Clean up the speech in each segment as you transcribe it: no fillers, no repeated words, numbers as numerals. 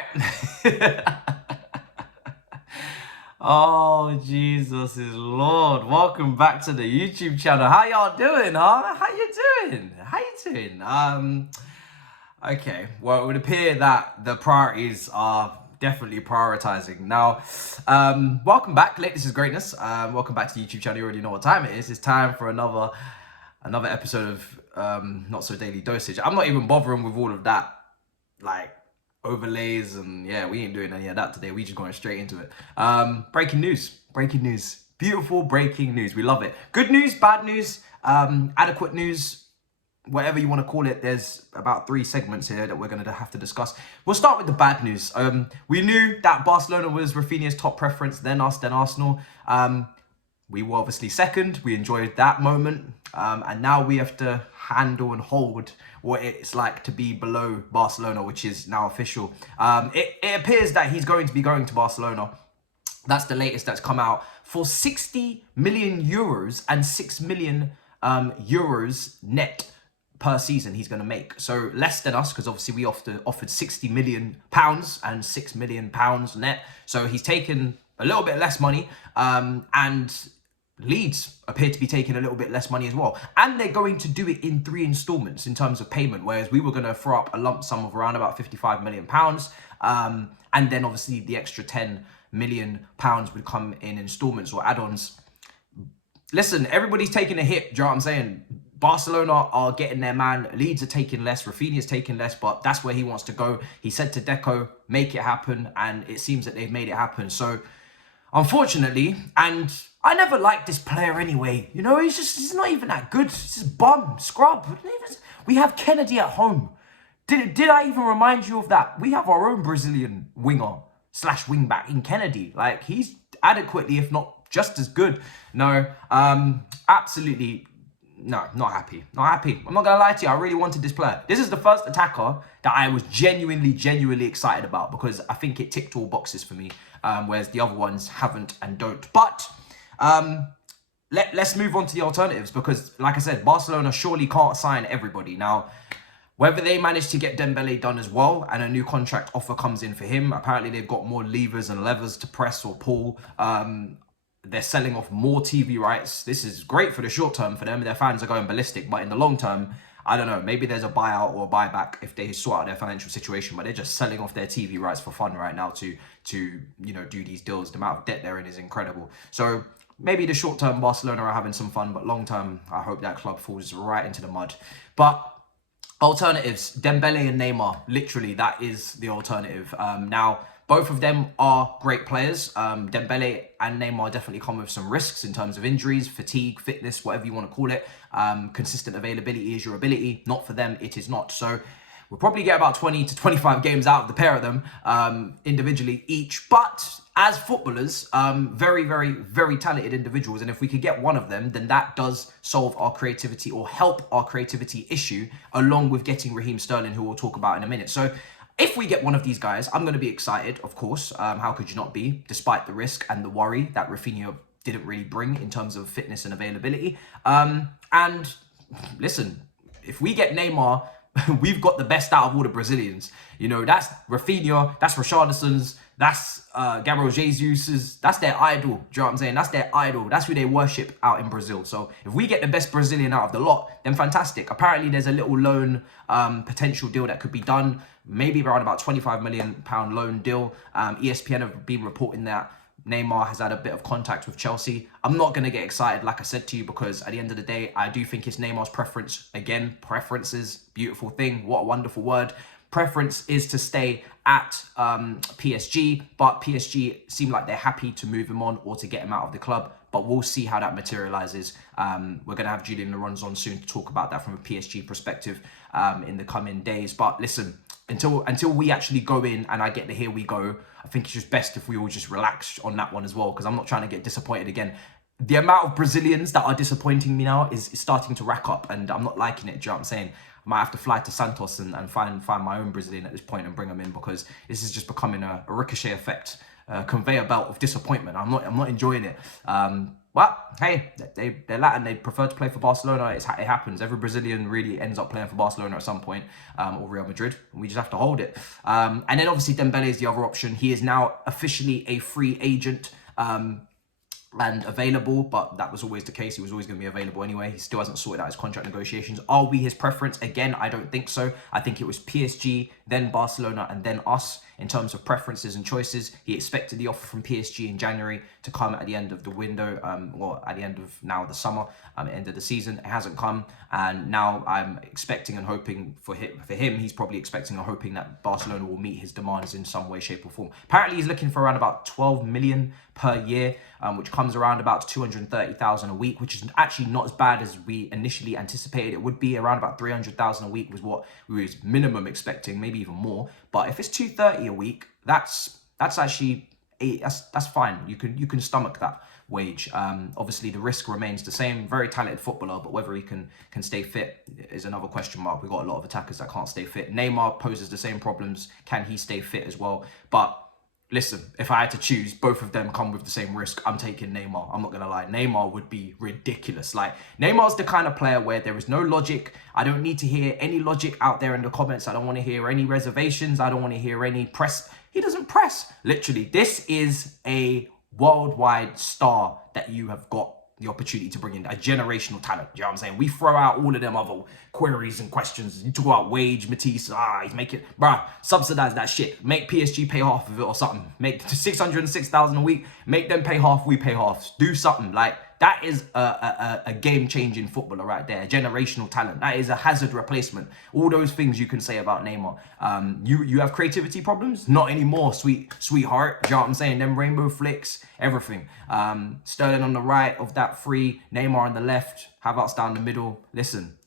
right. Oh, Jesus is Lord. Welcome back to the YouTube channel. How y'all doing, huh? How you doing? Okay, well, it would appear that the priorities are definitely prioritizing. Now, welcome back. Latest is greatness. Welcome back to the YouTube channel. You already know what time it is. It's time for another episode of Not So Daily Dosage. I'm not even bothering with all of that, like, overlays, and yeah, we ain't doing any of that today. We just going straight into it. Breaking news, beautiful breaking news. We love it. Good news, bad news, adequate news, whatever you want to call it. There's about 3 segments here that we're going to have to discuss. We'll start with the bad news. We knew that Barcelona was Raphinha's top preference, then us, then Arsenal. We were obviously second. We enjoyed that moment. And now we have to handle and hold what it's like to be below Barcelona, which is now official. It appears that he's going to be going to Barcelona. That's the latest that's come out, for 60 million euros and 6 million euros net per season he's going to make. So less than us, because obviously we offered 60 million pounds and 6 million pounds net. So he's taken a little bit less money, and Leeds appear to be taking a little bit less money as well. And they're going to do it in 3 installments in terms of payment, whereas we were going to throw up a lump sum of around about 55 million pounds. And then obviously the extra 10 million pounds would come in installments or add-ons. Listen, everybody's taking a hit, do you know what I'm saying? Barcelona are getting their man, Leeds are taking less, Raphinha's taking less, but that's where he wants to go. He said to Deco, make it happen, and it seems that they've made it happen. So, unfortunately, and I never liked this player anyway, you know, he's not even that good. He's just bum, scrub. We have Kennedy at home. Did I even remind you of that? We have our own Brazilian winger / wing back in Kennedy. Like, he's adequately, if not just as good. No, absolutely. No, not happy. I'm not going to lie to you. I really wanted this player. This is the first attacker that I was genuinely excited about, because I think it ticked all boxes for me, whereas the other ones haven't and don't. But let's move on to the alternatives, because, like I said, Barcelona surely can't sign everybody. Now, whether they manage to get Dembele done as well and a new contract offer comes in for him, apparently they've got more levers and levers to press or pull. They're selling off more TV rights. This is great for the short term for them. Their fans are going ballistic. But in the long term, I don't know. Maybe there's a buyout or a buyback if they sort out their financial situation. But they're just selling off their TV rights for fun right now to you know, do these deals. The amount of debt they're in is incredible. So maybe the short term, Barcelona are having some fun. But long term, I hope that club falls right into the mud. But alternatives, Dembele and Neymar. Literally, that is the alternative. Now, both of them are great players. Dembele and Neymar definitely come with some risks in terms of injuries, fatigue, fitness, whatever you want to call it. Consistent availability is your ability. Not for them, it is not. So we'll probably get about 20 to 25 games out of the pair of them individually each. But as footballers, very talented individuals. And if we could get one of them, then that does solve our creativity or help our creativity issue, along with getting Raheem Sterling, who we'll talk about in a minute. So if we get one of these guys, I'm going to be excited, of course. How could you not be, despite the risk and the worry that Raphinha didn't really bring in terms of fitness and availability. And listen, if we get Neymar, we've got the best out of all the Brazilians. You know, that's Raphinha, that's Richarlison's, that's Gabriel Jesus's, that's their idol. Do you know what I'm saying? That's their idol. That's who they worship out in Brazil. So if we get the best Brazilian out of the lot, then fantastic. Apparently there's a little loan potential deal that could be done, maybe around about £25 million loan deal. ESPN have been reporting that Neymar has had a bit of contact with Chelsea. I'm not going to get excited, like I said to you, because at the end of the day, I do think it's Neymar's preference. Again, preferences, beautiful thing. What a wonderful word. Preference is to stay at PSG, but PSG seem like they're happy to move him on or to get him out of the club. But we'll see how that materializes. We're going to have Julian Laurens on soon to talk about that from a PSG perspective in the coming days. But listen, until we actually go in and I get the here we go, I think it's just best if we all just relax on that one as well, because I'm not trying to get disappointed again. The amount of Brazilians that are disappointing me now is starting to rack up, and I'm not liking it. Do you know what I'm saying? I might have to fly to Santos and find my own Brazilian at this point and bring them in, because this is just becoming a ricochet effect, conveyor belt of disappointment. I'm not enjoying it. But hey, they're Latin. They prefer to play for Barcelona. It happens. Every Brazilian really ends up playing for Barcelona at some point, or Real Madrid. We just have to hold it. And then obviously Dembele is the other option. He is now officially a free agent. And available, but that was always the case. He was always going to be available anyway. He still hasn't sorted out his contract negotiations. Are we his preference? Again, I don't think so. I think it was PSG, then Barcelona, and then us in terms of preferences and choices. He expected the offer from PSG in January to come at the end of the window, or at the end of now the summer, end of the season. It hasn't come, and now I'm expecting and hoping for him. He's probably expecting and hoping that Barcelona will meet his demands in some way, shape, or form. Apparently, he's looking for around about 12 million per year, which comes around about 230,000 a week, which is actually not as bad as we initially anticipated it would be. Around about 300,000 a week was what we was minimum expecting, maybe even more. But if it's 230 a week, that's actually that's fine. You can stomach that wage. Obviously the risk remains the same. Very talented footballer, but whether he can stay fit is another question mark. We've got a lot of attackers that can't stay fit. Neymar poses the same problems. Can he stay fit as well? But listen, if I had to choose, both of them come with the same risk. I'm taking Neymar. I'm not going to lie. Neymar would be ridiculous. Like, Neymar's the kind of player where there is no logic. I don't need to hear any logic out there in the comments. I don't want to hear any reservations. I don't want to hear any press. He doesn't press. Literally, this is a worldwide star that you have got the opportunity to bring in, a generational talent. You know what I'm saying? We throw out all of them other queries and questions. You talk about wage, Matisse, he's making, bruh, subsidize that shit. Make PSG pay half of it or something. Make 606,000 a week. Make them pay half, we pay half. Do something. Like, that is a game-changing footballer right there. A generational talent. That is a hazard replacement. All those things you can say about Neymar. You have creativity problems? Not anymore, sweetheart. You know what I'm saying? Them rainbow flicks, everything. Sterling on the right of that three. Neymar on the left. Havertz down the middle. Listen,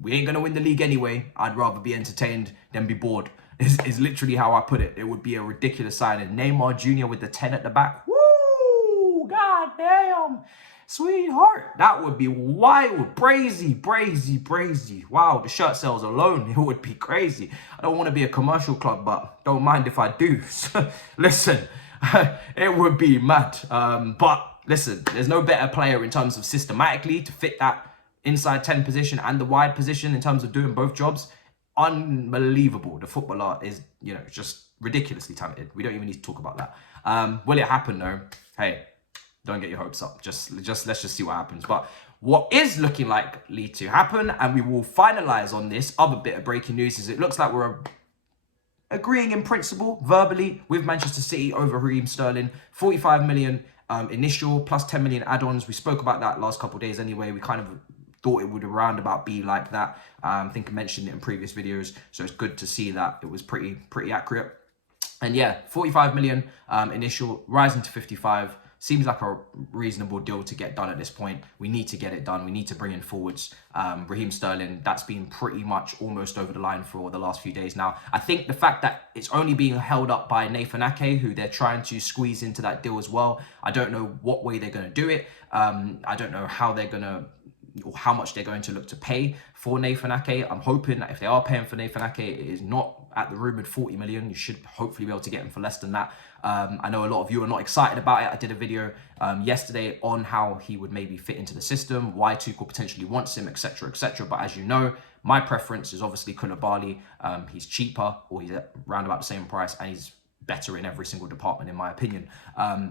we ain't going to win the league anyway. I'd rather be entertained than be bored. Is literally how I put it. It would be a ridiculous signing. Neymar Jr. with the 10 at the back. Woo! God damn! Sweetheart, that would be wild, brazy. Wow, the shirt sales alone, it would be crazy. I don't want to be a commercial club, but don't mind if I do. Listen, it would be mad. But listen, there's no better player in terms of systematically to fit that inside 10 position and the wide position in terms of doing both jobs. Unbelievable. The footballer is, just ridiculously talented. We don't even need to talk about that. Will it happen though? Hey, don't get your hopes up. Just let's just see what happens. But what is looking likely to happen, and we will finalize on this other bit of breaking news, is it looks like we're agreeing in principle, verbally, with Manchester City over Raheem Sterling. 45 million initial plus 10 million add-ons. We spoke about that last couple of days anyway. We kind of thought it would around about be like that. I think I mentioned it in previous videos, so it's good to see that it was pretty accurate. And yeah, 45 million initial, rising to 55. Seems like a reasonable deal to get done at this point. We need to get it done. We need to bring in forwards. Raheem Sterling, that's been pretty much almost over the line for the last few days now. I think the fact that it's only being held up by Nathan Ake, who they're trying to squeeze into that deal as well. I don't know what way they're going to do it. I don't know how they're going to, or how much they're going to look to pay for Nathan Ake. I'm hoping that if they are paying for Nathan Ake, it is not at the rumoured 40 million. You should hopefully be able to get him for less than that. I know a lot of you are not excited about it. I did a video yesterday on how he would maybe fit into the system, why Tuchel potentially wants him, etc., etc. But as you know, my preference is obviously Koulibaly. He's cheaper, or he's at around about the same price, and he's better in every single department, in my opinion.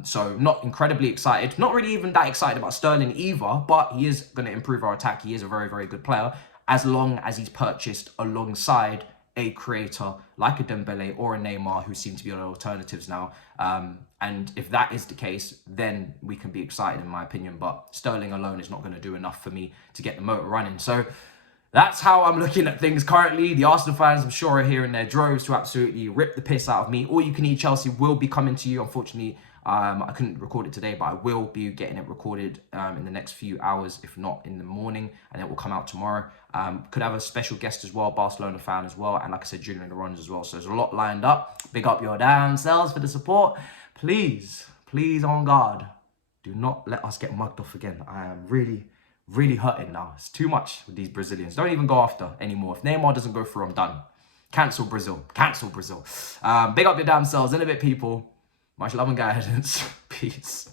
So not incredibly excited. Not really even that excited about Sterling either, but he is going to improve our attack. He is a very good player, as long as he's purchased alongside a creator like a Dembele or a Neymar, who seem to be on alternatives now. And if that is the case, then we can be excited, in my opinion. But Sterling alone is not going to do enough for me to get the motor running. So that's how I'm looking at things currently. The Arsenal fans, I'm sure, are here in their droves to absolutely rip the piss out of me. All You Can Eat Chelsea will be coming to you. Unfortunately, I couldn't record it today, but I will be getting it recorded in the next few hours, if not in the morning, and it will come out tomorrow. Could have a special guest as well, Barcelona fan as well, and like I said, Julian the Runs as well. So there's a lot lined up. Big up your damn selves for the support. Please, on God, do not let us get mugged off again. I am really hurting now. It's too much with these Brazilians. Don't even go after anymore. If Neymar doesn't go through, I'm done. Cancel Brazil. Big up your damn selves. In a bit, people. Much love and guidance. Peace.